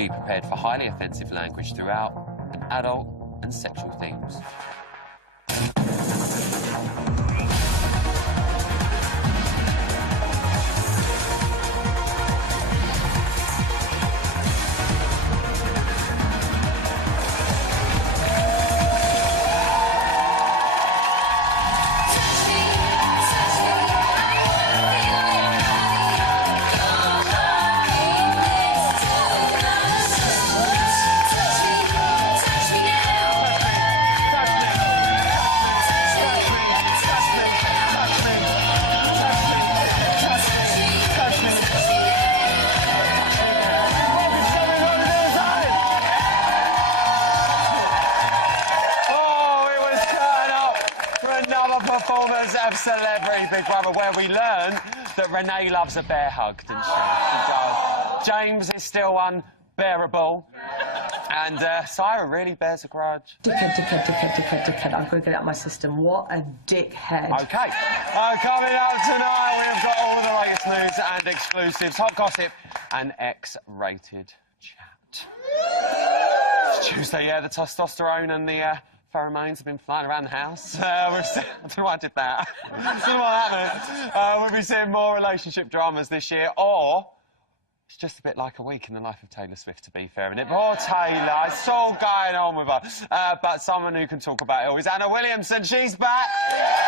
Be prepared for highly offensive language throughout, and adult and sexual themes. Performance of Celebrity Big Brother, where we learned that Renee loves a bear hug, didn't she? James is still unbearable. And Syra really bears a grudge. Dickhead. I'm going to get it out of my system. What a dickhead. OK. Coming up tonight, we've got all the latest news and exclusives, hot gossip and X-rated chat. It's Tuesday, yeah, the testosterone and the pheromones have been flying around the house. I don't know why I did that. I don't know what happened. We'll be seeing more relationship dramas this year, or it's just a bit like a week in the life of Taylor Swift, to be fair, isn't it? Poor Taylor, it's all going on with her. But someone who can talk about it all is Anna Williamson. She's back.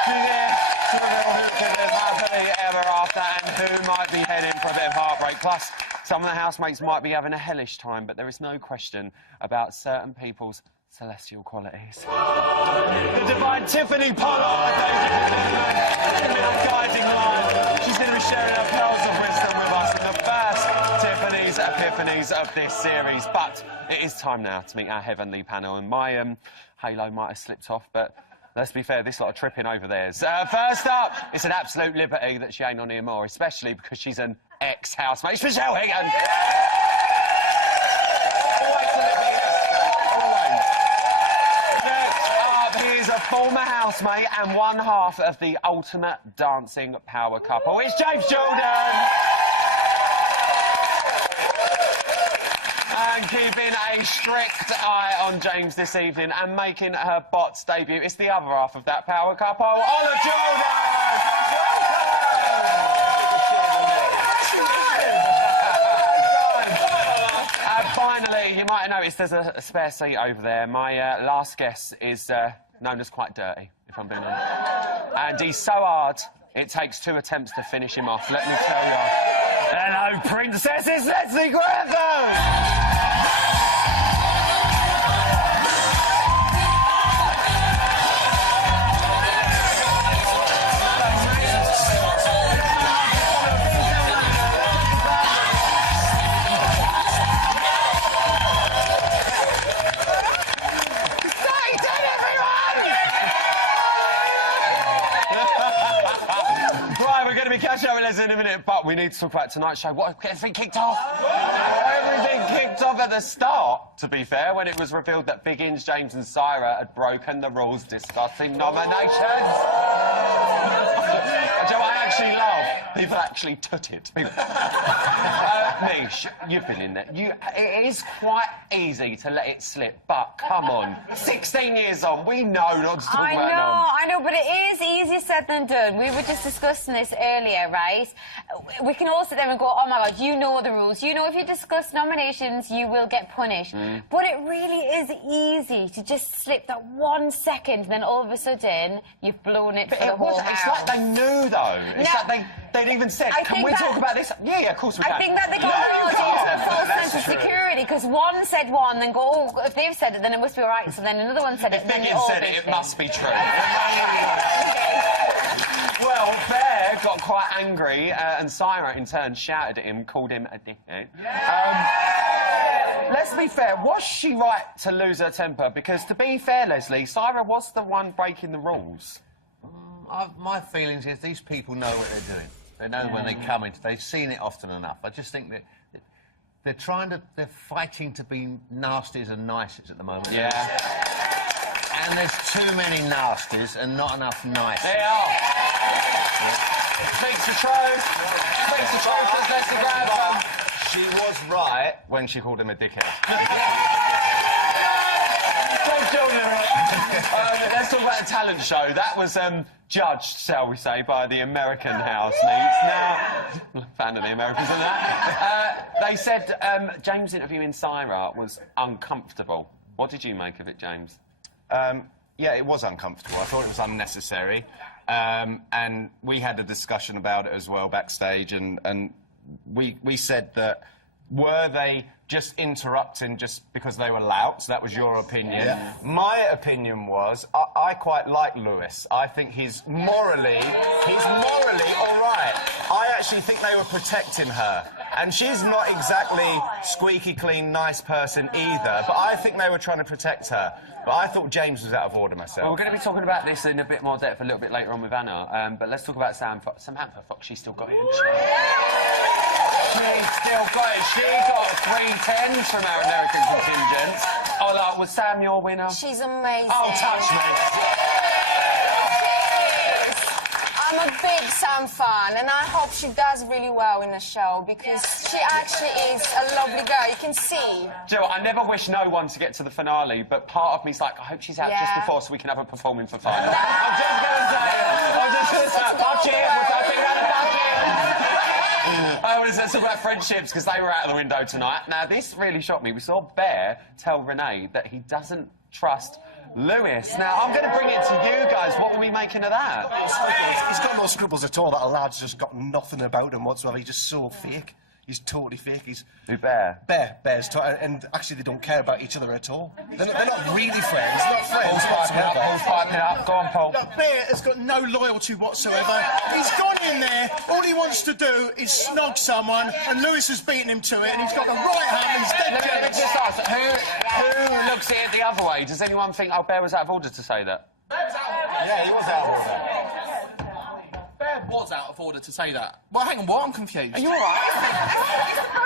She's here to reveal who could live happily ever after and who might be heading for a bit of heartbreak. Plus, some of the housemates might be having a hellish time, but there is no question about certain people's celestial qualities. The divine Tiffany Pollard, guiding light. She's going to be sharing her pearls of wisdom with us in the first Tiffany's epiphanies of this series. But it is time now to meet our heavenly panel, and my halo might have slipped off, but let's be fair, this lot are tripping over theirs. First up, it's an absolute liberty that she ain't on here more, especially because she's an ex-housemate. It's Michelle Higgins. He's a former housemate and one half of the ultimate dancing power couple. It's James Jordan! And keeping a strict eye on James this evening and making her bots debut, it's the other half of that power couple, Ola Jordan! Finally, you might have noticed there's a spare seat over there. My last guest is known as quite dirty, if I'm being honest. And he's so hard, it takes 2 attempts to finish him off, let me tell you. Hello, princesses, Leslie Griffin! Catch up with Leslie in a minute, but we need to talk about tonight's show. What, everything kicked off? Everything kicked off at the start, to be fair, when it was revealed that Big Inge, James and Syra had broken the rules discussing nominations. Joe, I actually love people actually tutted. Mish, you've been in there. It is quite easy to let it slip, but come on. 16 years on, we know not to talk about them. I know, but it is easier said than done. We were just discussing this earlier, right? We can all sit there and go, oh my God, you know the rules. You know if you discuss nominations, you will get punished. But it really is easy to just slip that 1 second, then all of a sudden, you've blown it for the whole house. It's like they knew, though. It's like they'd even said, can we talk about this? Yeah, of course we can. I think that they got a false sense of security, because one said one, then go, oh, if they've said it, then it must be all right. So then another one said it, and then it all said it must be true. Well, Bear got quite angry, and Syra, in turn, shouted at him, called him a dickhead. Let's be fair, was she right to lose her temper? Because, to be fair, Leslie, Syra was the one breaking the rules. My feelings is these people know what they're doing. They know when they come into. They've seen it often enough. I just think that they're fighting to be nasties and nices at the moment. Yeah. And there's too many nasties and not enough nices. They are. Speaks the truth. Speaks the truth. Let's grab She was right when she called him a dickhead. Let's talk about the talent show. That was judged, shall we say, by the American housemates. Now, fan of the Americans and that. They said James' interviewing Syra was uncomfortable. What did you make of it, James? Yeah, it was uncomfortable. I thought it was unnecessary. And we had a discussion about it as well backstage, and we said that were they just interrupting just because they were louts? That was your opinion. Yeah. My opinion was, I quite like Lewis. I think he's morally all right. I actually think they were protecting her. And she's not exactly squeaky clean, nice person either, but I think they were trying to protect her. But I thought James was out of order myself. Well, we're going to be talking about this in a bit more depth a little bit later on with Anna, but let's talk about Samantha Fox. She's still got it, hasn't she? She's still got it. She got 3 10s from our American contingent. Oh, was Sam your winner? She's amazing. Oh, touch me. I'm a big Sam fan, and I hope she does really well in the show because she actually is a lovely girl. You can see. Do you know what? I never wish no one to get to the finale, but part of me's like, I hope she's out just before so we can have her performing for final. I'm just going to say it. I'm just going to say it. Watch it. I think around the budget. Let's talk about friendships because they were out of the window tonight. Now, this really shocked me. We saw Bear tell Renee that he doesn't trust Lewis. Now, I'm going to bring it to you guys. What were we making of that? He's got no scruples at all. That lad's just got nothing about him whatsoever. He's just so fake. He's totally fake. He's... Who, Bear? Bear's and actually they don't care about each other at all. They're not really friends. They're not friends whatsoever. Paul's piping up. Go on, Paul. Look, Bear has got no loyalty whatsoever. He's gone in there, all he wants to do is snog someone, and Lewis has beaten him to it, and he's got the right hand, and he's dead Let me jealous. just ask, who looks at it the other way? Does anyone think, oh, Bear was out of order to say that? Yeah, he was out of order. Bear was out of order to say that. Well, hang on, what? I'm confused. Are you all right?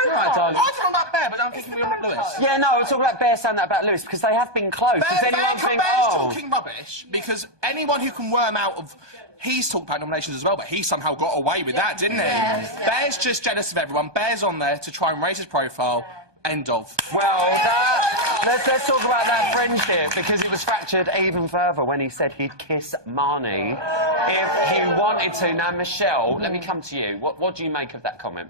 You're all right, darling. I don't about Bear, but I'm thinking we're on Lewis. Yeah, no, it's all about Bear saying that about Lewis because they have been close. Does anyone think, Bear's oh... talking rubbish because anyone who can worm out of... He's talked about nominations as well, but he somehow got away with that, didn't he? Yeah. Bear's just jealous of everyone. Bear's on there to try and raise his profile. End of. Well, let's talk about that friendship because it was fractured even further when he said he'd kiss Marnie if he wanted to. Now, Michelle, let me come to you. What do you make of that comment?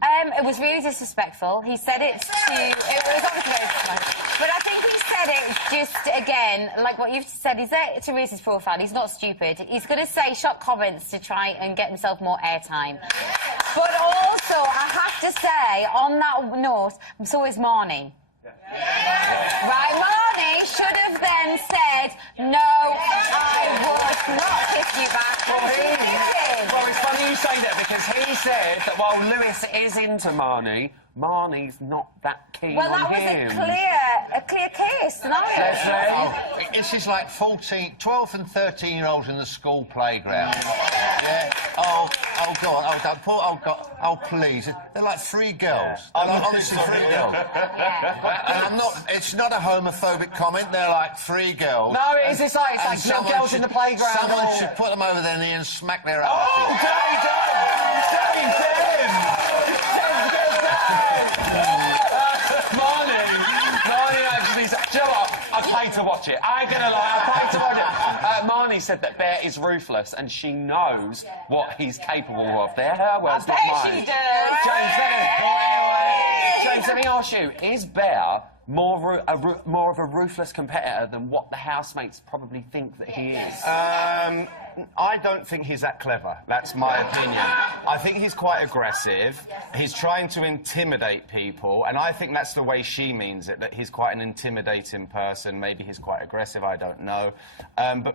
It was really disrespectful. He said it to... It was obviously very disrespectful. But I think he said it just, again, like what you've said, he's there to raise his profile. He's not stupid. He's going to say shock comments to try and get himself more airtime. But also, I have to say, on that note, so is Marnie. Right, Marnie should have then said, no, I would not kiss you back. Well, it's funny you say that because he said that while Lewis is into Marnie, Marnie's not that keen Well, on that was him. a clear case, no? This is like 12 and 13-year-olds in the school playground. Yeah. Oh, go on. Oh, don't, Paul, oh, please. They're like 3 girls. They're like, honestly, 3 girls. And I'm not... It's not a homophobic comment. They're like 3 girls. No, it's like little girls in the playground. Someone should put them over their knee and smack their ass. Oh, Marnie actually said, do you know what? I paid to watch it. I ain't gonna lie, I paid to watch it. Marnie said that Bear is ruthless and she knows what he's capable of. They're her words, not mine. James, let me ask you, is Bear more of a ruthless competitor than what the housemates probably think that he is? I don't think he's that clever. That's my opinion. I think he's quite aggressive. He's trying to intimidate people, and I think that's the way she means it, that he's quite an intimidating person. Maybe he's quite aggressive, I don't know. But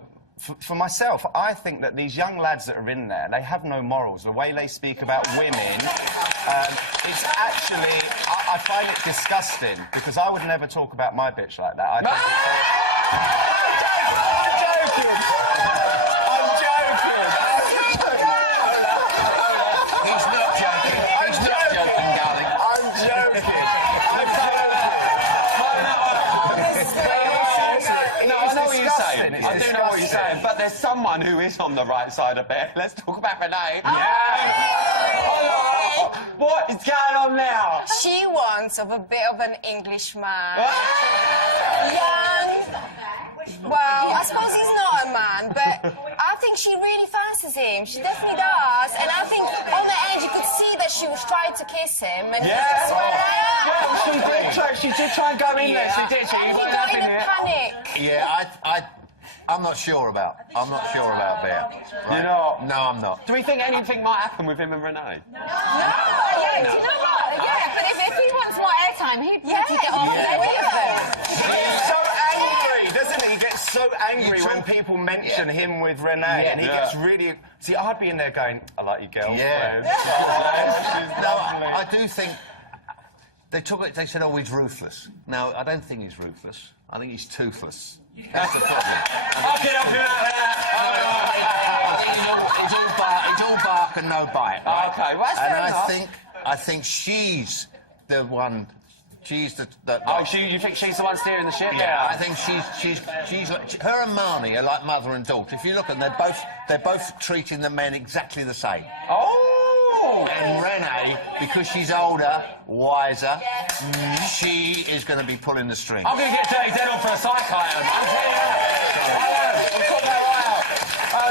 for myself, I think that these young lads that are in there, they have no morals. The way they speak about women, it's actually... I find it disgusting, because I would never talk about my bitch like that. I'm joking! He's not joking. He's not joking, darling. I'm joking. No, I know what you're saying. It's I do know what you're saying. But there's someone who is on the right side of Bear. Let's talk about Renee. What is going on now? She wants a bit of an Englishman. Young. Well, I suppose he's not a man, but I think she really fancies him. She definitely does. And I think on the end you could see that she was trying to kiss him. And he just went like that. She did try and go in there, she did. And he got in a panic. Yeah, I'm not sure about Bear. Right? You're not? No, I'm not. Do we think anything might happen with him and Renee? No, yeah, do you know what? Yeah, but if he wants more airtime, he'd need to get off there with them. He's so angry, doesn't he? He gets so angry when people mention him with Renee, and he gets really... See, I'd be in there going, I like your girlfriend. Yeah. No, I do think... They said, oh, he's ruthless. No, I don't think he's ruthless. I think he's toothless. That's the problem. I'll get up here. It's all bark and no bite. Right? Okay, well, that's fair enough. And I think she's the one. She's the you think she's the one steering the ship? Yeah, I think she's like, her and Marnie are like mother and daughter. If you look at them, they're both treating the men exactly the same. Oh! And Renee, because she's older, wiser, she is going to be pulling the strings. I'm going to get Dirty Dead on for a psych item. I'm telling you that. I'm putting that right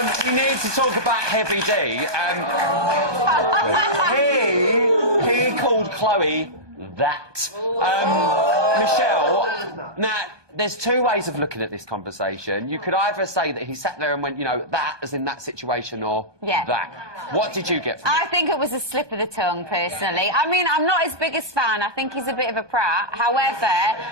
out. We need to talk about Heavy D. He called Chloe that. Michelle, now, there's two ways of looking at this conversation. You could either say that he sat there and went, you know, that as in that situation, or that. What did you get from it? I think it was a slip of the tongue, personally. I mean, I'm not his biggest fan. I think he's a bit of a prat. However,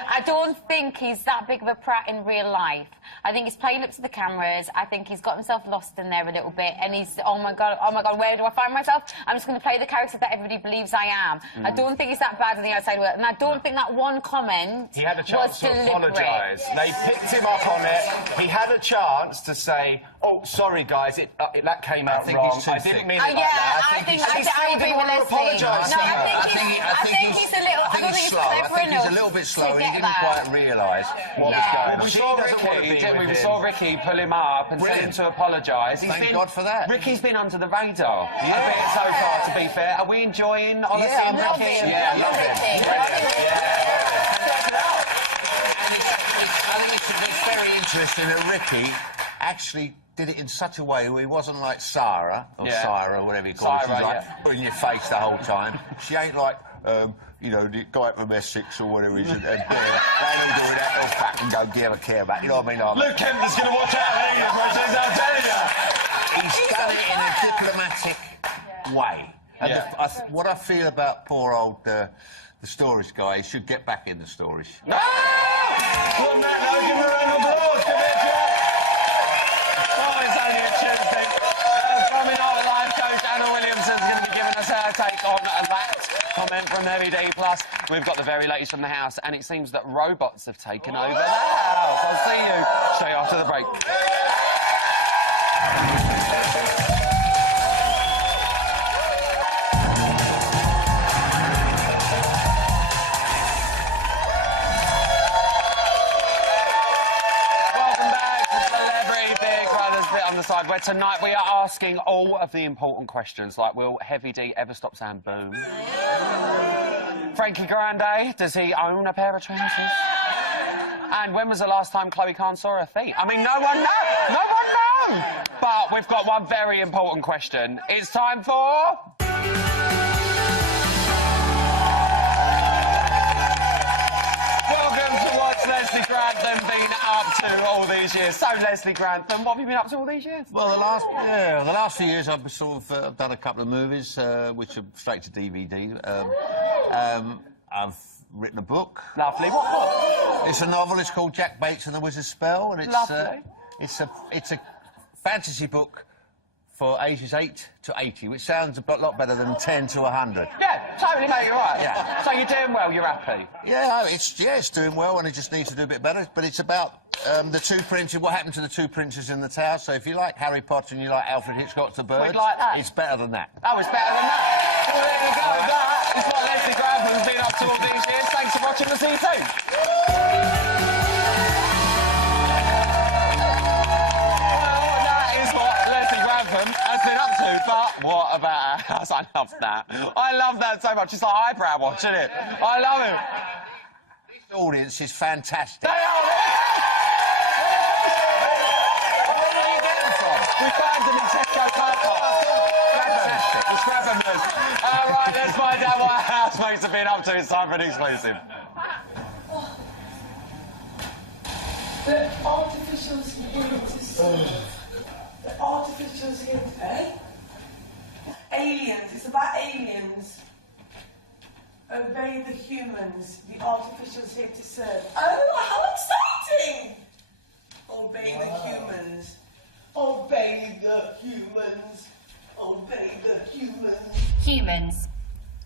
I don't think he's that big of a prat in real life. I think he's playing up to the cameras. I think he's got himself lost in there a little bit, and he's, oh my God, where do I find myself? I'm just going to play the character that everybody believes I am. I don't think he's that bad in the outside world, and I don't think that one comment He had a chance to deliberate. apologise. They picked him up on it. He had a chance to say, oh, sorry, guys, that came out wrong. I didn't mean it like that. I think I agree with Leslie. apologise. No, I think he's a little. I don't think he's clever enough. He's a little bit slow, and he didn't quite realise what was going on. We saw Ricky pull him up and tell him to apologise. Thank God for that. Ricky's been under the radar a bit so far, to be fair. Are we enjoying Ricky? Love him. Yeah, love him. I think it's very interesting that Ricky actually did it in such a way where he wasn't like Sarah, or Syra, or whatever you call her. She's like putting your face the whole time. She ain't like, you know, the guy from Essex or whatever he is, and Bear. They don't do that, they'll fucking don't care about it. You know what I mean? Luke Kempner's going to watch out for you, Bridges, I'm telling you. He's done it in a diplomatic way. And what I feel about poor old the Stories guy, he should get back in the Stories. On that note, give him a round of applause. Come here, Jack. Oh, it's only a Tuesday. Coming on, live coach Anna Williamson's going to be giving us her take on that comment from Heavy D. Plus, we've got the very latest from the house, and it seems that robots have taken over the house. I'll see you straight after the break. Where tonight we are asking all of the important questions, like will Heavy D ever stop saying boom? Frankie Grande, does he own a pair of trousers? And when was the last time Chloe Khan saw her feet? I mean, no one knows. No one knows. But we've got one very important question. It's time for... Welcome to what's Leslie Grantham been up to all these years. So, Leslie Grantham, what have you been up to all these years? Well, the last few years I've sort of done a couple of movies, which are straight to DVD. I've written a book. Lovely. What book? It's a novel. It's called Jack Bates and the Wizard's Spell, and it's it's a fantasy book for ages 8 to 80, which sounds a lot better than 10 to 100. Yeah, totally, mate, you're right. Yeah. So you're doing well, you're happy? Yeah, it's doing well, and it just needs to do a bit better. But it's about the two princes, what happened to the two princes in the tower. So if you like Harry Potter and you like Alfred Hitchcock's The Birds, we'd like that. It's better than that. Oh, it's better than that. Well, there you go. That is what Leslie Grantham's been up to all these years. Thanks for watching the CT. Has been up to, but What about our house? I love that. I love that so much. It's like eyebrow watch, isn't it? I love it. This audience is fantastic. They are. Where did you get them from? We found them in Tesco car park. Fantastic. Let's grab them, Liz. All right, let's find out what our housemates have been up to. It's time for an exclusive. The artificial's here to serve. The artificial's here to pay. Aliens. It's about aliens. Obey the humans. The artificial's here to serve. Oh, how exciting! Obey the humans. Obey the humans. Obey the humans. Humans,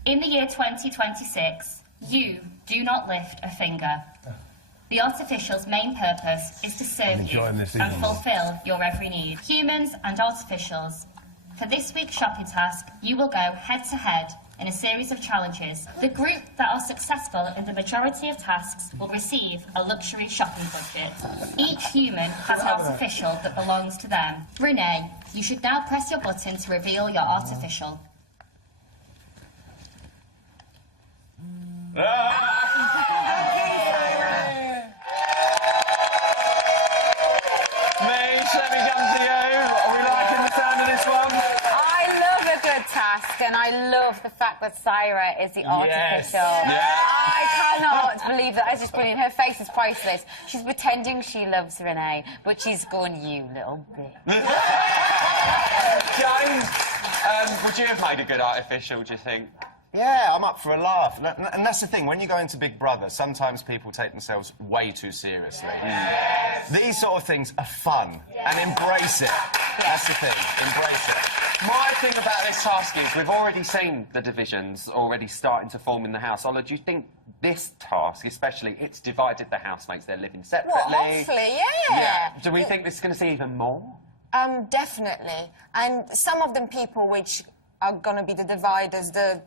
in the year 2026, you do not lift a finger. The artificial's main purpose is to serve you and fulfill your every need. Humans and artificials. For this week's shopping task, you will go head-to-head in a series of challenges. The group that are successful in the majority of tasks will receive a luxury shopping budget. Each human has an artificial that belongs to them. Renee, you should now press your button to reveal your artificial. Let me come to you. Are we liking the sound of this one? I love a good task, and I love the fact that Syra is the artificial. I cannot believe that. It's just brilliant. Her face is priceless. She's pretending she loves Renee, but she's going, you little bitch. James, would you have made a good artificial, do you think? Yeah, I'm up for a laugh. And that's the thing, when you go into Big Brother, sometimes people take themselves way too seriously. These sort of things are fun, and embrace it. That's the thing, embrace it. My thing about this task is we've already seen the divisions already starting to form in the house. Ola, do you think this task, especially, it's divided the housemates, they're living separately? Well, hopefully, yeah. Do we think this is going to see even more? Definitely. And some of them people which are going to be the dividers, the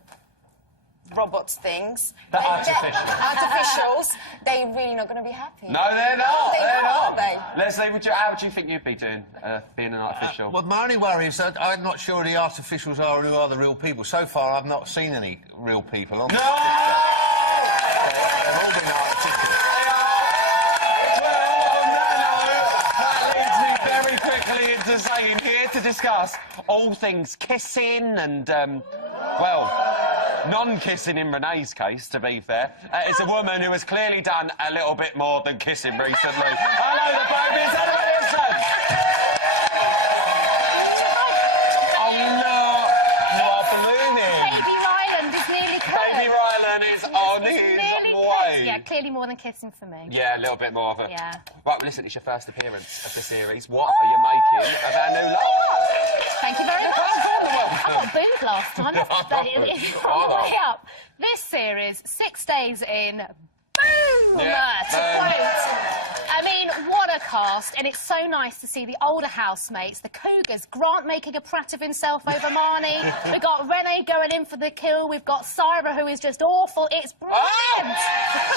robots things. The artificials, they're really not going to be happy. No, they're not. They're not, are they? Leslie, how would you think you'd be doing, being an artificial? Well, my only worry is that I'm not sure who the artificials are and who are the real people. So far, I've not seen any real people on this. No! They've all been artificial. Very quickly into saying here to discuss all things kissing and, non-kissing in Renee's case, to be fair. It's a woman who has clearly done a little bit more than kissing recently. Hello, the babies. Hello, Wilson. Oh, no. You are blooming. Baby Ryland is nearly covered. Baby Ryland is on his way. Yeah, clearly more than kissing for me. Yeah, a little bit more of it. Yeah. Right, well, listen, it's your first appearance of the series. What are you making of our new lot? Thank you very much. I got booed last time. It's on the way up. This series, 6 days in, boom! To quote. I mean, what a cast. And it's so nice to see the older housemates, the Cougars, Grant making a prat of himself over Marnie. We've got Renee going in for the kill. We've got Syra, who is just awful. It's brilliant. Watch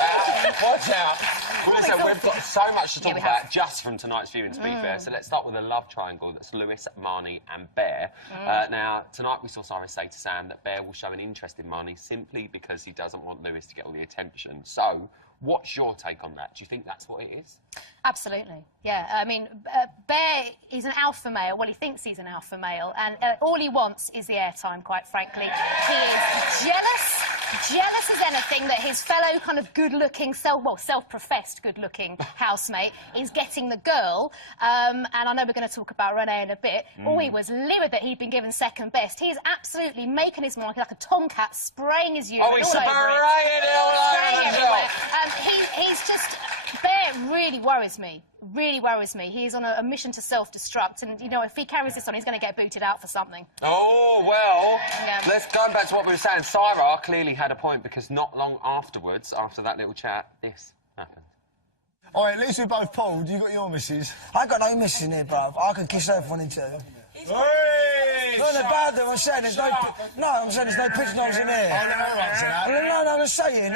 out. Watch out. Well, listen, we've got so much to talk about just from tonight's viewing, to be fair. So let's start with the love triangle. That's Lewis, Marnie and Bear. Now, tonight we saw Syra say to Sam that Bear will show an interest in Marnie simply because he doesn't want Lewis to get all the attention. So, what's your take on that? Do you think that's what it is? Absolutely, yeah. I mean, Bear is an alpha male. Well, he thinks he's an alpha male, and all he wants is the airtime, quite frankly. He is jealous as anything that his fellow kind of good-looking, self-professed good-looking housemate is getting the girl. And I know we're going to talk about Renee in a bit. Oh, he was livid that he'd been given second best. He's absolutely making his mark like a tomcat, spraying his urine all over it. Spraying everywhere. He's just... Bear really worries me. Really worries me. He's on a mission to self-destruct, and, you know, if he carries this on, he's going to get booted out for something. Oh, well, let's go back to what we were saying. Syra clearly had a point, because not long afterwards, after that little chat, this happened. All right, at least we're both pulled. You got your missus. I got no missus in here, bruv. I can kiss her if I wanted to. Hey! Not about them. I'm saying there's no. No, I'm saying there's no pigeonholes in here. No, I'm saying.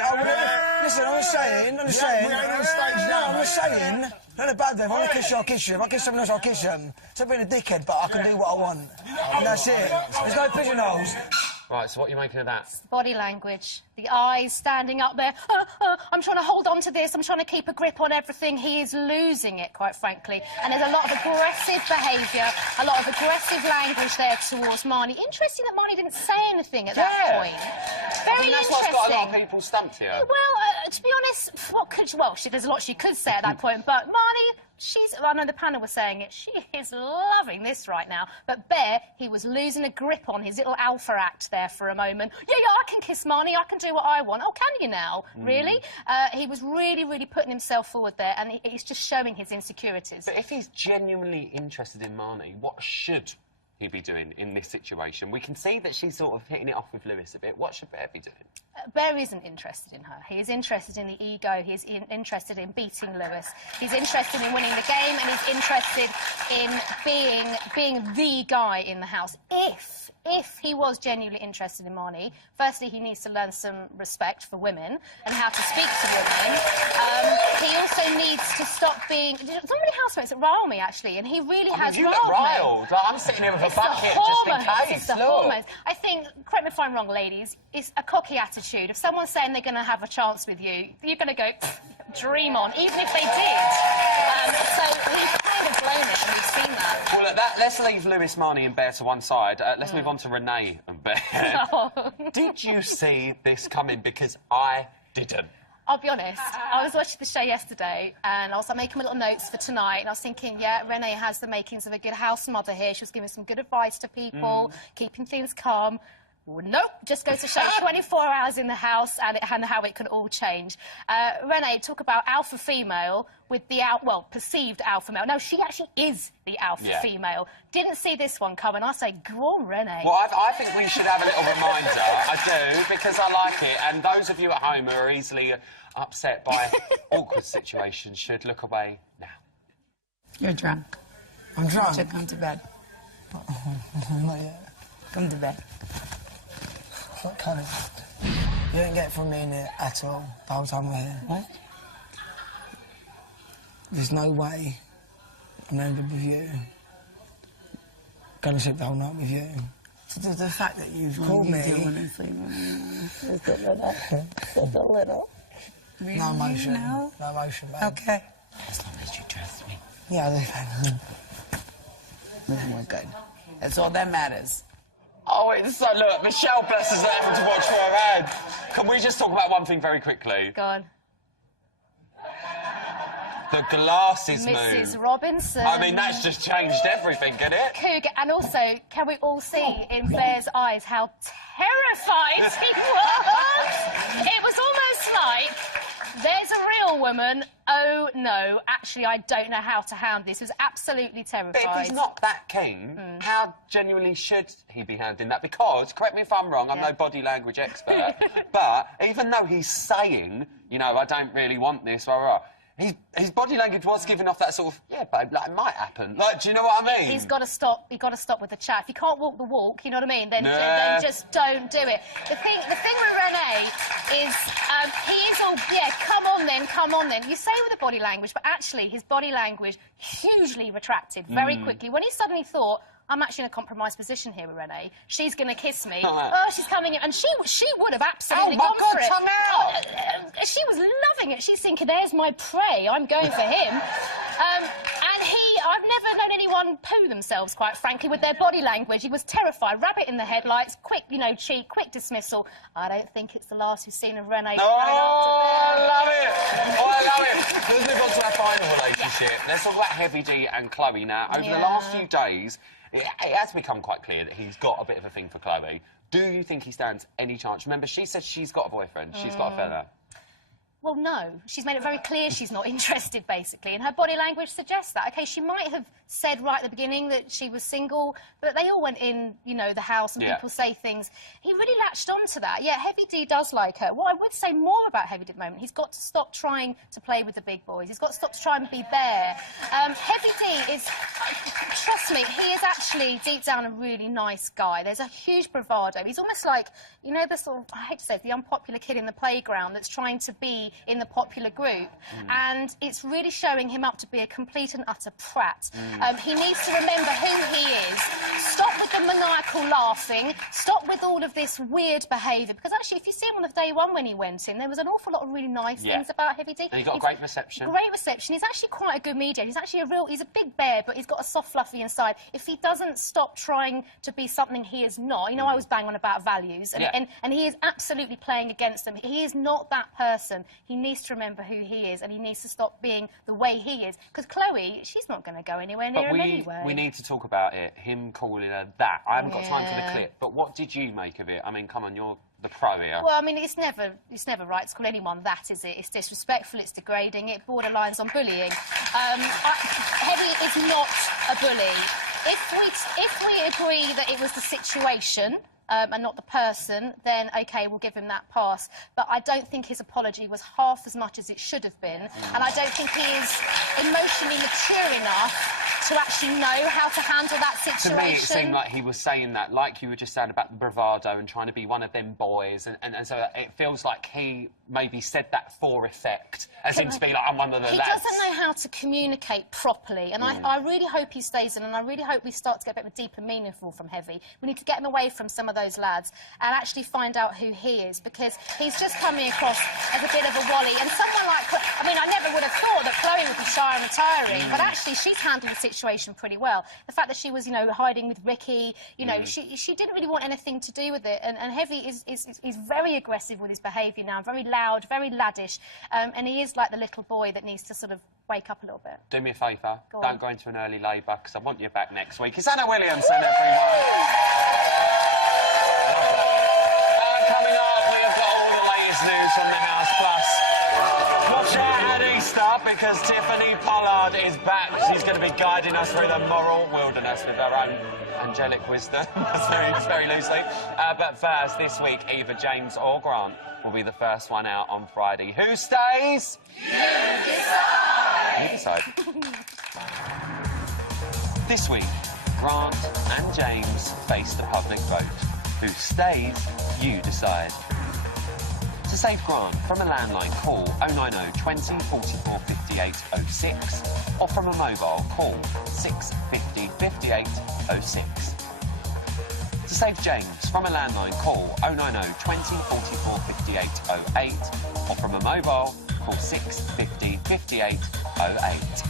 Listen, I'm saying. We ain't on stage now. I'm saying. Not about them. If I want to kiss you, I'll kiss you. If I kiss someone else, I'll kiss them. It's being a dickhead, but I can do what I want. And that's it. There's no pigeonholes. Right, so what are you making of that? Body language, the eyes standing up there. I'm trying to hold on to this. I'm trying to keep a grip on everything. He is losing it, quite frankly. And there's a lot of aggressive behaviour, a lot of aggressive language there towards Marnie. Interesting that Marnie didn't say anything at that point. Very I think that's interesting. what's got a lot of people stumped here. Well, to be honest, there's a lot she could say at that point, but Marnie, I know the panel was saying it, she is loving this right now. But Bear, he was losing a grip on his little alpha act there for a moment. Yeah, I can kiss Marnie, I can do what I want. Oh, can you now? Really? He was really, really putting himself forward there, and he's just showing his insecurities. But if he's genuinely interested in Marnie, what should he be doing in this situation? We can see that she's sort of hitting it off with Lewis a bit. What should Bear be doing? Bear isn't interested in her. He is interested in the ego. He's interested in beating Lewis. He's interested in winning the game, and he's interested in being the guy in the house. If he was genuinely interested in Marnie, firstly, he needs to learn some respect for women and how to speak to women. He also needs to stop being... So many housemates that rile me, actually, and he really has you look riled. Like, I'm sitting here with a bucket just in case. It's the hormones. I think, correct me if I'm wrong, ladies, it's a cocky attitude. If someone's saying they're going to have a chance with you, you're going to go, dream on, even if they did. So he's kind of blown it, and we've seen that. Well, look, let's leave Lewis, Marnie and Bear to one side. Let's move on to Renee and Bear. No. Did you see this coming? Because I didn't. I'll be honest, I was watching the show yesterday and I was like, making my little notes for tonight, and I was thinking, yeah, Renee has the makings of a good house mother here. She was giving some good advice to people, keeping things calm. Well, nope, just goes to show 24 hours in the house and how it can all change. Renee, talk about alpha female with the perceived alpha male. No, she actually is the alpha female. Didn't see this one coming. I say, go on, Renee. Well, I think we should have a little reminder. I do, because I like it. And those of you at home who are easily upset by awkward situations should look away now. You're drunk. I'm drunk. So come to bed. Not yet. Come to bed. What kind of... You didn't get from me in it at all, the whole time we're here. What? There's no way I'm in bed with you. Gonna sleep the whole night with you. The fact that you've called me... Just a little. Just a little. Really? No emotion. No? No emotion, babe. Okay. As long as you trust me. Yeah, I do. We're good. That's all that matters. Oh, it's so... Look, Michelle, bless us, having to watch for her ad. Can we just talk about one thing very quickly? Go on. The glasses Mrs. move. Robinson. I mean, that's just changed everything, isn't it? Cougar. And also, can we all see in Blair's eyes how terrified he was? It was almost like, there's a real woman. Oh, no, actually, I don't know how to handle this. He was absolutely terrified. But if he's not that keen, how genuinely should he be handling that? Because, correct me if I'm wrong, I'm no body language expert, but even though he's saying, you know, I don't really want this, blah, blah, blah, his body language was giving off that sort of, yeah, babe, like, it might happen. Like, do you know what I mean? He's got to stop. You've got to stop with the chat. If you can't walk the walk, you know what I mean, then just don't do it. The thing with Renee is, he is all, yeah, come on then. You say with the body language, but actually his body language hugely retracted very quickly. When he suddenly thought, I'm actually in a compromised position here with Renee. She's going to kiss me. Oh, she's coming in. And she would have absolutely gone for it. Tongue out. She was loving it. She's thinking, there's my prey. I'm going for him. I've never known anyone poo themselves, quite frankly, with their body language. He was terrified. Rabbit in the headlights, quick, cheek, quick dismissal. I don't think it's the last we've seen of Renee. Oh, I love it. Oh, I love it. Let's move on to our final relationship. Let's talk about Heavy D and Chloe now. Over the last few days, it has become quite clear that he's got a bit of a thing for Chloe. Do you think he stands any chance? Remember, she said she's got a boyfriend. She's got a fella. Well, no. She's made it very clear she's not interested, basically, and her body language suggests that. OK, she might have said right at the beginning that she was single, but they all went in, you know, the house and people say things. He really latched on to that. Yeah, Heavy D does like her. What I would say more about Heavy D at the moment, he's got to stop trying to play with the big boys. He's got to stop trying to be Bear. Heavy D is, trust me, he is actually, deep down, a really nice guy. There's a huge bravado. He's almost like, you know, the sort of, I hate to say it, the unpopular kid in the playground that's trying to be in the popular group, and it's really showing him up to be a complete and utter prat. He needs to remember who he is. Stop with the maniacal laughing. Stop with all of this weird behaviour. Because actually, if you see him on the day one when he went in, there was an awful lot of really nice things about Heavy D. And he got a great reception. Great reception. He's actually quite a good mediator. He's actually he's a big bear, but he's got a soft, fluffy inside. If he doesn't stop trying to be something he is not, you know, I was bang on about values, and he is absolutely playing against them. He is not that person. He needs to remember who he is, and he needs to stop being the way he is. Because Chloe, she's not going to go anywhere near him anyway. We need to talk about it, him calling her that. I haven't got time for the clip, but what did you make of it? I mean, come on, you're the pro here. Well, I mean, it's never right to call anyone that, is it? It's disrespectful, it's degrading, it borderlines on bullying. Heavy is not a bully. If we agree that it was the situation, and not the person, then, OK, we'll give him that pass. But I don't think his apology was half as much as it should have been, and I don't think he is emotionally mature enough to actually know how to handle that situation. To me, it seemed like he was saying that, like you were just saying about the bravado and trying to be one of them boys, and so it feels like he maybe said that for effect, as in to be like, I'm one of the lads. He doesn't know how to communicate properly, and I really hope he stays in, and I really hope we start to get a bit of deep and meaningful from Heavy. We need to get him away from some of those lads and actually find out who he is, because he's just coming across as a bit of a wally. And someone like, I mean, I never would have thought that Chloe would be shy and retiring, but actually she's handled the situation pretty well. The fact that she was, you know, hiding with Ricky, you know, she didn't really want anything to do with it. And Heavy is very aggressive with his behaviour now, very loud, very laddish, and he is like the little boy that needs to sort of wake up a little bit. Do me a favour, Go don't on. go into an early labour, because I want you back next week. It's Anna Williamson, everyone. Coming up, we have got all the latest news from the House Plus. Watch out at Easter, because Tiffany Pollard is back. She's going to be guiding us through the moral wilderness with her own angelic wisdom. That's very loosely. But first, this week, either James or Grant will be the first one out on Friday. Who stays? You decide. You decide. This week, Grant and James face the public vote. Who stays? You decide. To save Grant, from a landline, call 090 20 44 58 06, or from a mobile, call 650 58 06. To save James, from a landline, call 090 20 44 58 08, or from a mobile, call 650 58 08.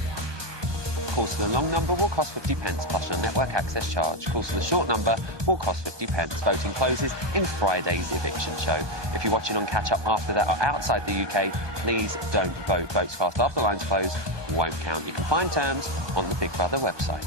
Calls to the long number will cost 50 pence plus your network access charge. Calls to the short number will cost 50 pence. Voting closes in Friday's Eviction show. If you're watching on catch-up after that or outside the UK, please don't vote. Votes cast after the lines close won't count. You can find terms on the Big Brother website.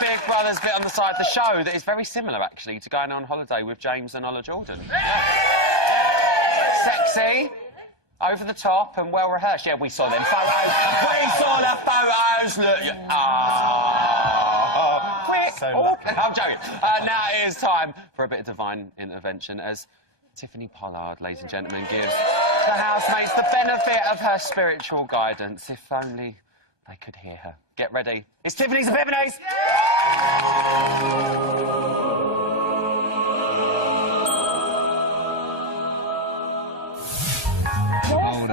Big Brother's bit on the side of the show that is very similar, actually, to going on holiday with James and Ola Jordan. Sexy, over the top, and well rehearsed. Yeah, we saw them photos. We saw the photos. Look, quick. So I'm joking. Now it is time for a bit of divine intervention as Tiffany Pollard, ladies and gentlemen, gives the housemates the benefit of her spiritual guidance. If only they could hear her. Get ready. It's Tiffany's Epiphanies!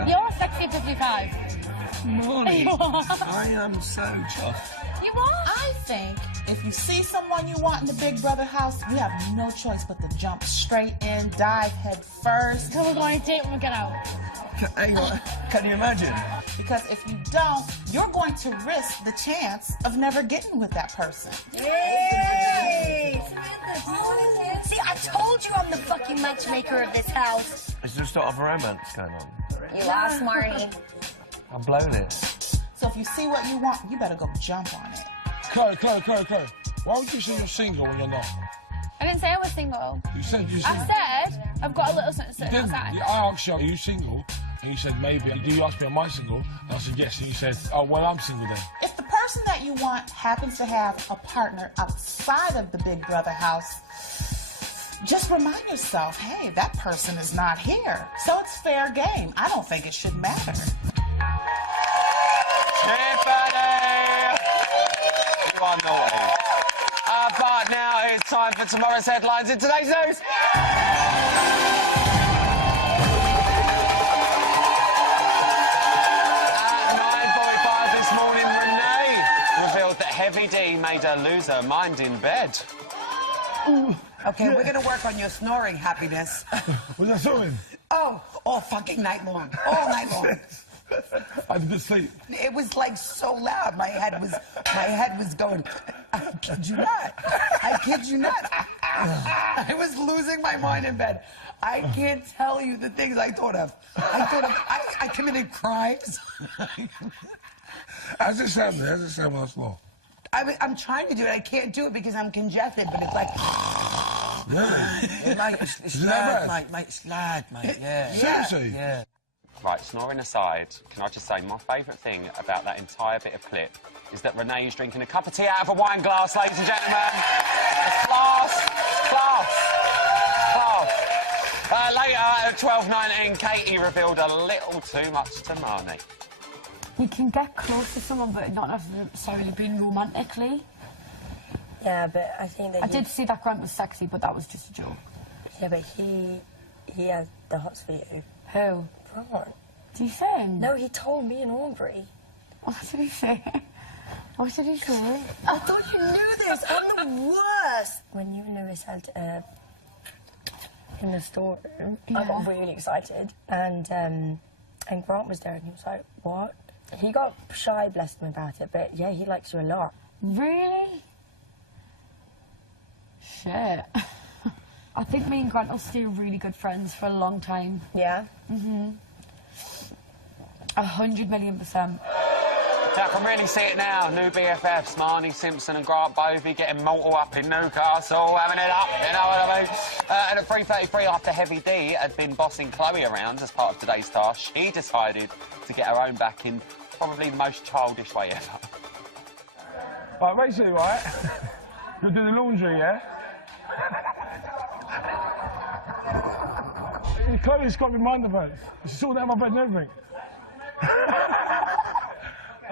You're sexy 55. Morning. I am so chuffed. You are? I think if you see someone you want in the Big Brother house, we have no choice but to jump straight in, dive head first. So we're going to date when we get out. Can you imagine? Because if you don't, you're going to risk the chance of never getting with that person. Yay! See, I told you I'm the fucking matchmaker of this house. Is there sort of romance going on? You are, Smarty. I've blown it. So if you see what you want, you better go jump on it. Chloe. Why would you say you're single when you're not? I didn't say I was single. You said you're I single. said I've got a little something You didn't. outside. I asked you, are you single? And you said maybe. Do you ask me, am I single? And I said yes. And you said, oh, well, I'm single then. If the person that you want happens to have a partner outside of the Big Brother house, just remind yourself, hey, that person is not here. So it's fair game. I don't think it should matter. Tiffany! You are naughty. But now it's time for tomorrow's headlines in today's news. At 9:45 this morning, Renee revealed that Heavy D made her lose her mind in bed. Okay, we're gonna work on your snoring, Happiness. Was I snoring? Oh, all fucking night long. All night long. I didn't sleep. It was like so loud. My head was going. I kid you not. I kid you not. I was losing my mind in bed. I can't tell you the things I thought of. I committed crimes. How's it sound? How's it sound on the floor? I'm trying to do it. I can't do it because I'm congested, but it's like... Really? It's loud, mate. It's loud, mate. Yeah. Seriously? Yeah. Right, snoring aside, can I just say my favourite thing about that entire bit of clip is that Renee is drinking a cup of tea out of a wine glass, ladies and gentlemen. It's class. Later at 12:19, Katie revealed a little too much to Marnie. You can get close to someone, but not necessarily being romantically. Yeah, but I think that I did see that Grant was sexy, but that was just a joke. Yeah, but he has the hots for you. Who? Grant. Do you think? No, he told me and Aubrey. What did he say? What did he say? I thought you knew this. I'm the worst. When you and Lewis had in the storeroom, I got really excited, and Grant was there, and he was like, "What?" He got shy, bless him, about it, but yeah, he likes you a lot. Really? Shit. I think me and Grant will stay really good friends for a long time. Yeah? 100,000,000%. I can really see it now. New BFFs, Marnie Simpson and Grant Bovey getting mortal up in Newcastle, having it up, you know what I mean? And at 3:33, after Heavy D had been bossing Chloe around as part of today's task, she decided to get her own back in probably the most childish way ever. Right, basically, right, you do the laundry, yeah? Chloe's got me mind of her. She's sorting out my bed and everything.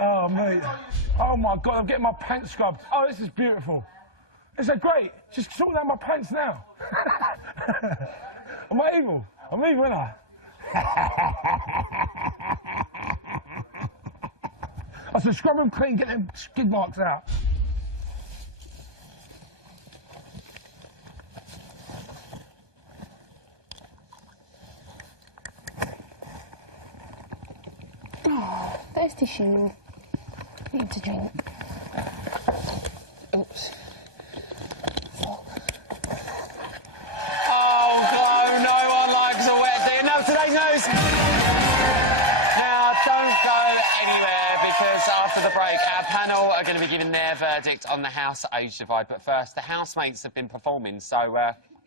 Oh, mate. Oh, my God, I'm getting my pants scrubbed. Oh, this is beautiful. Is that great? She's sorting out my pants now. Am I evil? I'm evil, ain't I? I said, scrub them clean, get them skid marks out. Oh, there's tissue. Need to drink. Oops. Oh, Glow, no one likes a wet day. Now, today's news. Now, don't go anywhere, because after the break, our panel are going to be giving their verdict on the house age divide. But first, the housemates have been performing, so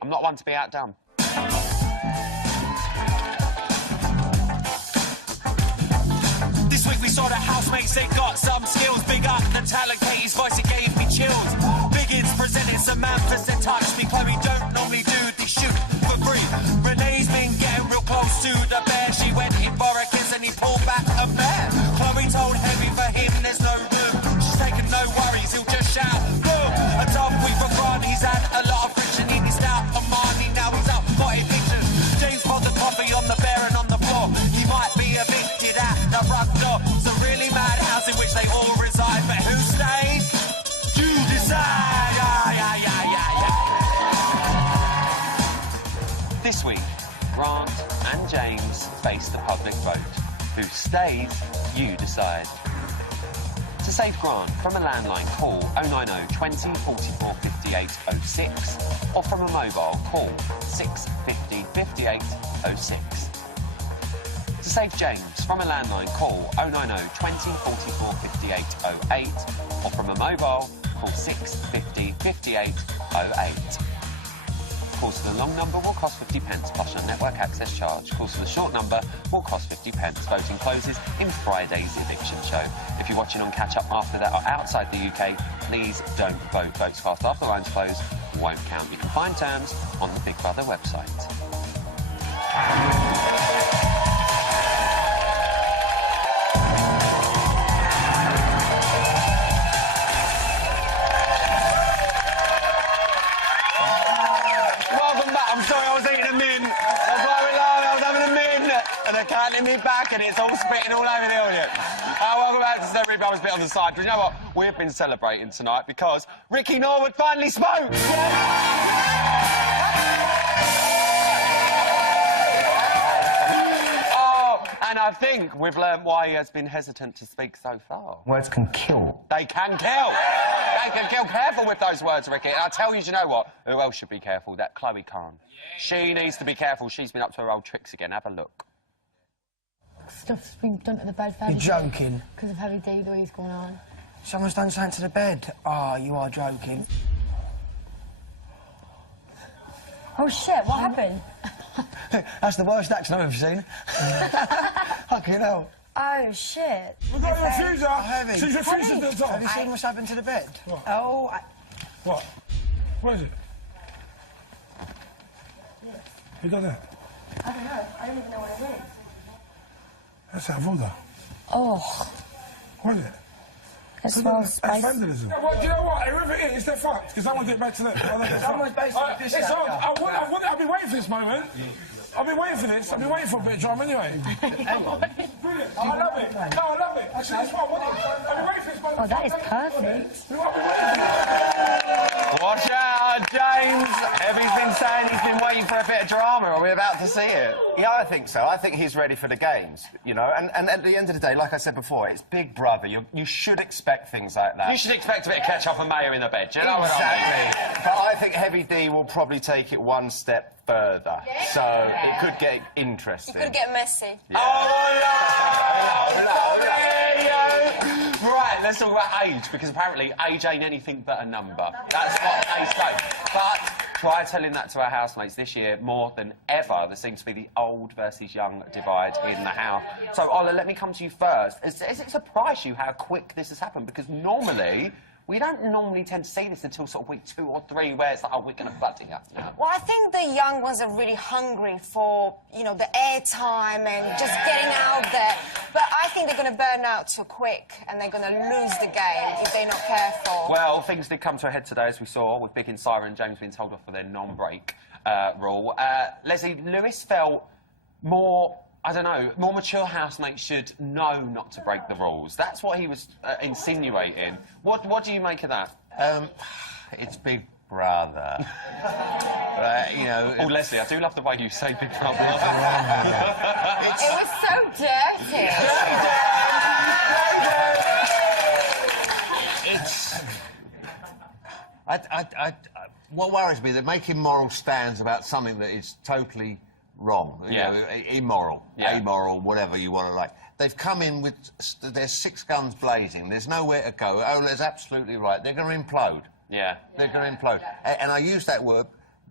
I'm not one to be outdone. This week we saw the housemates, they got some skills. Big up the talent, Katie's voice, it gave me chills. Biggins presented Samantha said touch me. Chloe don't normally do this shoot for free. Renee's been getting real close to the bear. She went in for a kiss and he pulled back a bear. Chloe told Heavy for him there's no room. She's taking no worries, he'll just shout boom. A tough week for Grant, he's had a lot of friction. He missed out on Marnie, now he's up for eviction. James poured the coffee on the bear and on the floor. He might be evicted at the front door. It's a really mad house in which they all reside, but who stays? You decide. This week, Grant and James face the public vote. Who stays, you decide. To save Grant, from a landline, call 090 20 44 58 06, or from a mobile, call 650 58 06. To save James from a landline, call 090 20 44 58 08, or from a mobile, call 650 58 08. Calls to the long number will cost 50 pence plus your network access charge. Calls to the short number will cost 50 pence. Voting closes in Friday's Eviction show. If you're watching on catch-up after that or outside the UK, please don't vote. Votes cast after the lines close won't count. You can find terms on the Big Brother website. Counting me back and it's all spitting all over the audience. Welcome back to Celebrity Brothers Bit on the Side. But you know what? We've been celebrating tonight because Ricky Norwood finally spoke! And I think we've learned why he has been hesitant to speak so far. Words can kill. They can kill! They can kill. Careful with those words, Ricky. And I tell you, do you know what? Who else should be careful? That Chloe Khan. She needs to be careful. She's been up to her old tricks again. Have a look. Stuff's been done to the bed for You're joking. Because of Heavy D, the way he's going on. Someone's done something to the bed. Oh, you are joking. Oh, shit, what happened? That's the worst action I've ever seen. Fucking hell. Oh, shit. We've got a refuser. Heavy. She's refusing to talk. Have you seen what's happened to the bed? What? Oh, What? What is it? You done that? I don't know. I don't even know what it is. That's out of order. Oh. What is it? It smells spicy. That's vandalism. Yeah, well, do you know what? Whoever it is, they're fucked, because I want to get back to them. Someone's basically pissed It's out. on. I've been waiting for this moment. I've been waiting for this. I've been waiting for a bit of drama anyway. Brilliant. I love it. No, I love it. Actually, that's what I wanted. I've been waiting for this moment. Oh, that is perfect. Watch out, James! Heavy's been saying he's been waiting for a bit of drama. Are we about to see it? Yeah, I think so. I think he's ready for the games, you know. And at the end of the day, like I said before, it's Big Brother. You should expect things like that. You should expect a bit of ketchup and mayo in the bed. Do you know what I Exactly. But I think Heavy D will probably take it one step further. So it could get interesting. You could get messy. Yeah. Right, let's talk about age, because apparently age ain't anything but a number. That's what they say. But try telling that to our housemates this year more than ever. There seems to be the old versus young divide in the house. So, Ola, let me come to you first. Has it surprised you how quick this has happened? Because normally, we don't normally tend to see this until sort of week 2 or 3, where it's like, oh, we're going to bloody up now. Well, I think the young ones are really hungry for, you know, the airtime and just getting out there. But I think they're going to burn out too quick and they're going to lose the game if they're not careful. Well, things did come to a head today, as we saw, with Big and Siren and James being told off for their non-break rule. Leslie, Lewis felt more... I don't know, more mature housemates should know not to break the rules. That's what he was insinuating. What do you make of that? It's Big Brother. You know... Oh, Leslie, I do love the way you say Big Brother. It was so dirty. What worries me, they're making moral stands about something that is totally... wrong, you know, immoral, amoral, whatever you want to like. They've come in with their 6 guns blazing. There's nowhere to go. Ola's absolutely right. They're going to implode. Yeah. They're going to implode. And I use that word,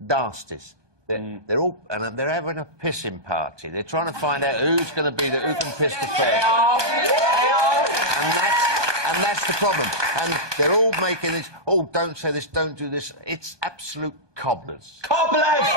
nasties. They're all, and they're having a pissing party. They're trying to find out who's going to be who can piss the bed. And that's the problem. And they're all making this, oh, don't say this, don't do this. It's absolute cobblers. Cobblers!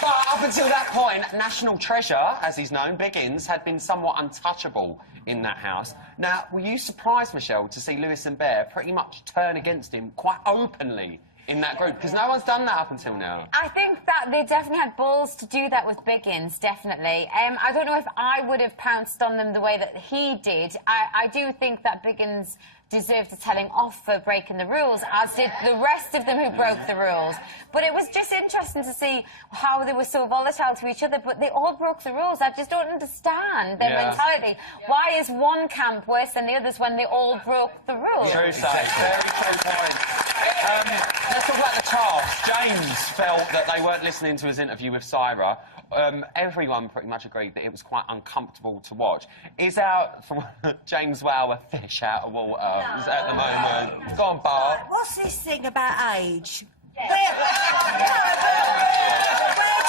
But up until that point, National Treasure, as he's known, Biggins, had been somewhat untouchable in that house. Now, were you surprised, Michelle, to see Lewis and Bear pretty much turn against him quite openly in that group? Because no one's done that up until now. I think that they definitely had balls to do that with Biggins, definitely. I don't know if I would have pounced on them the way that he did. I do think that Biggins deserved a telling off for breaking the rules, as did the rest of them who broke the rules. But it was just interesting to see how they were so volatile to each other, but they all broke the rules. I just don't understand their mentality. Why is one camp worse than the others when they all broke the rules? True, very true point. Let's talk about the task. James felt that they weren't listening to his interview with Syra. everyone pretty much agreed that it was quite uncomfortable to watch. Is James Wow a fish out of water at the moment? Go on, Bart. What's this thing about age? Where do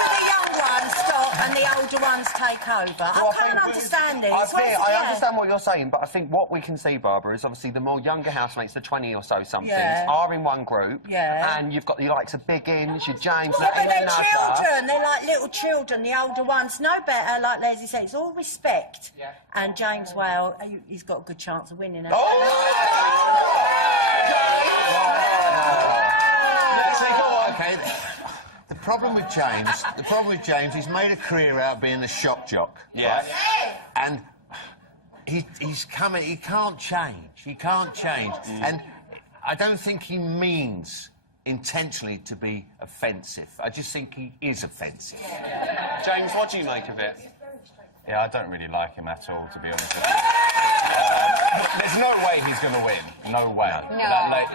the young ones stop and the older ones take over? I can't understand this. I understand what you're saying, but I think what we can see, Barbara, is obviously the more younger housemates, the 20 or so somethings, are in one group. Yeah. And you've got the likes of Biggins, your James, But they're children. They're like little children. The older ones know better. Like Leslie said, it's all respect. Yeah. And James, well, he's got a good chance of winning. Okay, the problem with James, he's made a career out of being a shock jock. Yeah. Right? And he's coming. He can't change. He can't change. And I don't think he means intentionally to be offensive. I just think he is offensive. James, what do you make of it? Yeah, I don't really like him at all, to be honest with you. There's no way he's going to win. No way. No.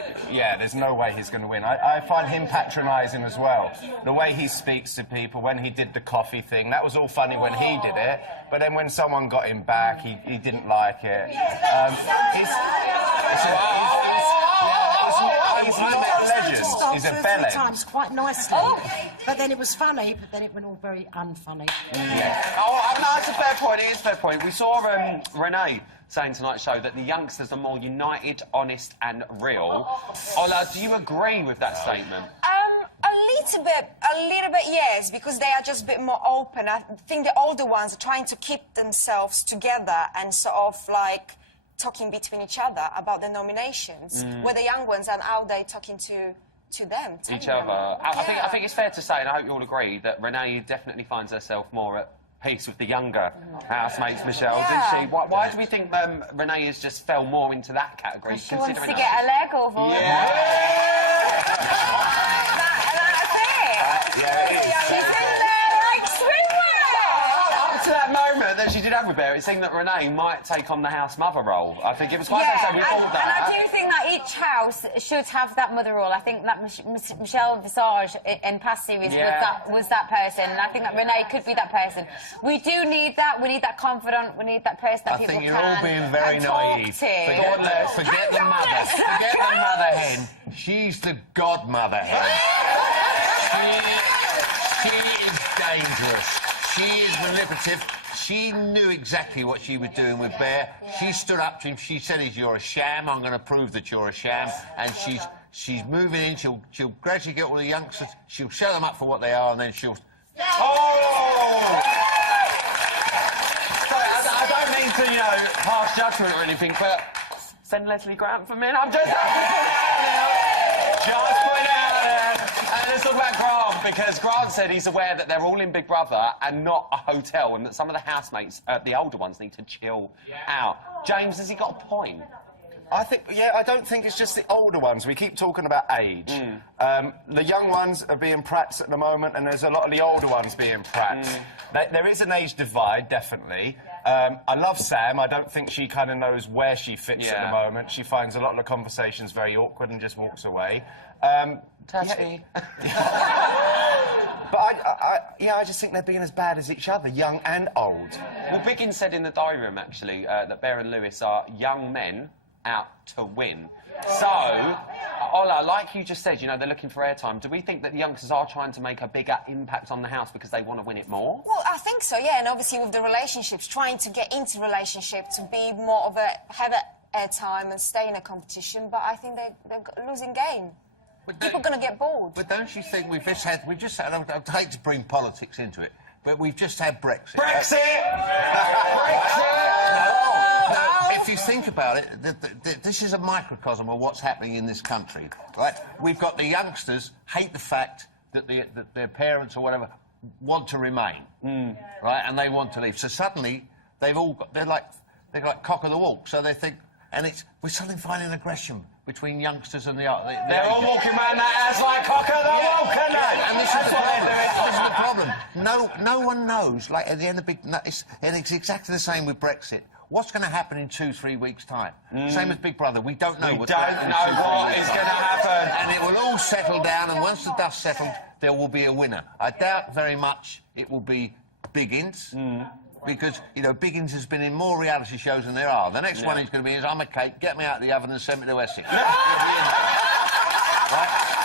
There's no way he's going to win. I find him patronising as well. The way he speaks to people, when he did the coffee thing, that was all funny when he did it, but then when someone got him back, he didn't like it. He's not a legend. He's a bellend. Times quite nicely. But then it was funny, but then it went all very unfunny. Yeah. Oh, no, it's a fair point. It is a fair point. We saw Renee saying tonight's show that the youngsters are more united, honest and real. Ola, do you agree with that statement? A little bit, yes, because they are just a bit more open. I think the older ones are trying to keep themselves together and sort of like talking between each other about the nominations, where the young ones are out there talking to them. Each other. I think it's fair to say, and I hope you all agree, that Renee definitely finds herself more at peace with the younger housemates, Michelle, doesn't she? Why do we think Renee has just fell more into that category? She wants to get a leg over. She's in there like swimwear! Up to that moment that she did have with Bear, it seemed that Renee might take on the house mother role. I think it was quite fair to say we all that. And I do think that each house should have that mother role. I think that Michelle Visage in past series was that person, and I think that Renee could be that person. We do need that. We need that confidant. We need that person that people think can you're all being very naive. Forget the mother. Forget the mother hen. She's the godmother hen. She is dangerous. She is manipulative. She knew exactly what she was doing with Bear. She stood up to him. She said, "You're a sham. I'm going to prove that you're a sham." And she's moving in. She'll gradually get all the youngsters. She'll show them up for what they are, and then she'll. Oh! Sorry, I don't mean to, pass judgment or anything, but send Leslie Grant for me. I'm just putting it out there. And let's talk about Grant, because Grant said he's aware that they're all in Big Brother and not a hotel, and that some of the housemates, the older ones, need to chill out. James, has he got a point? I don't think it's just the older ones. We keep talking about age. The young ones are being prats at the moment, and there's a lot of the older ones being prats. There is an age divide, definitely. I love Sam. I don't think she kind of knows where she fits at the moment. She finds a lot of the conversations very awkward and just walks away. Touch me. But I just think they're being as bad as each other, young and old. Well, Biggins said in the diary room, actually, that Bear and Lewis are young men out to win. So, Ola, like you just said, they're looking for airtime. Do we think that the youngsters are trying to make a bigger impact on the house because they want to win it more? Well, I think so, yeah, and obviously with the relationships, trying to get into relationship to be more of have airtime and stay in a competition, but I think they're losing game. People are going to get bored. But don't you think we've just had, I'd hate to bring politics into it, but we've just had Brexit. Brexit! If you think about it, this is a microcosm of what's happening in this country, right? We've got the youngsters hate the fact that their parents or whatever want to remain, right? And they want to leave. So suddenly, they're like cock of the walk. So they think, and we're suddenly finding aggression between youngsters and the they're all walking around that house like cock of the walk, aren't they? And this is the problem. No one knows. Like at the end of and it's exactly the same with Brexit. what's going to happen in 2-3 weeks' time? Same as Big Brother, we don't know We what's don't happening know in 2-3 what weeks' is time. going to happen. And it will all settle down, and once the dust settles, there will be a winner. I doubt very much it will be Biggins. Because, you know, Biggins has been in more reality shows than there are. The next one he's going to be is, I'm a cake, get me out of the oven and send me to Essex. He'll be in there. Right?